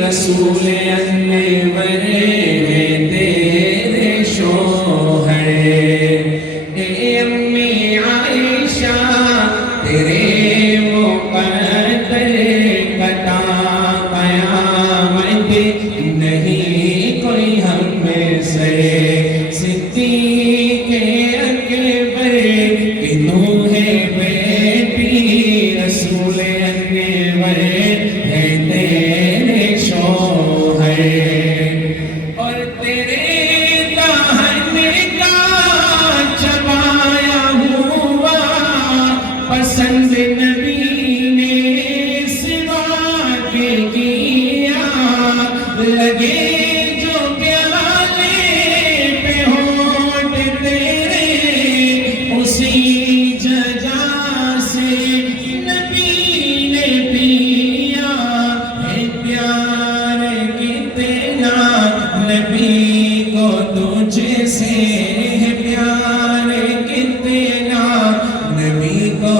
رسول انور ہے تیرے شوہر، اے امی عائشہ تیرے مقدر کٹا قیامت نہیں کوئی ہم سے، صدیق اکبر کی نوح بیٹی رسول انور ہے تیرے شوہر، اور تیرے دہن کا چبایا ہوا پسند نبی نے سوا کے کیا، لگے جو پیالے پہ ہونٹ تیرے اسی جگہ سے نبی نے پیا، ہے پیار کتنا نبی کو تجھ سے، ہے پیار کتنا نبی کو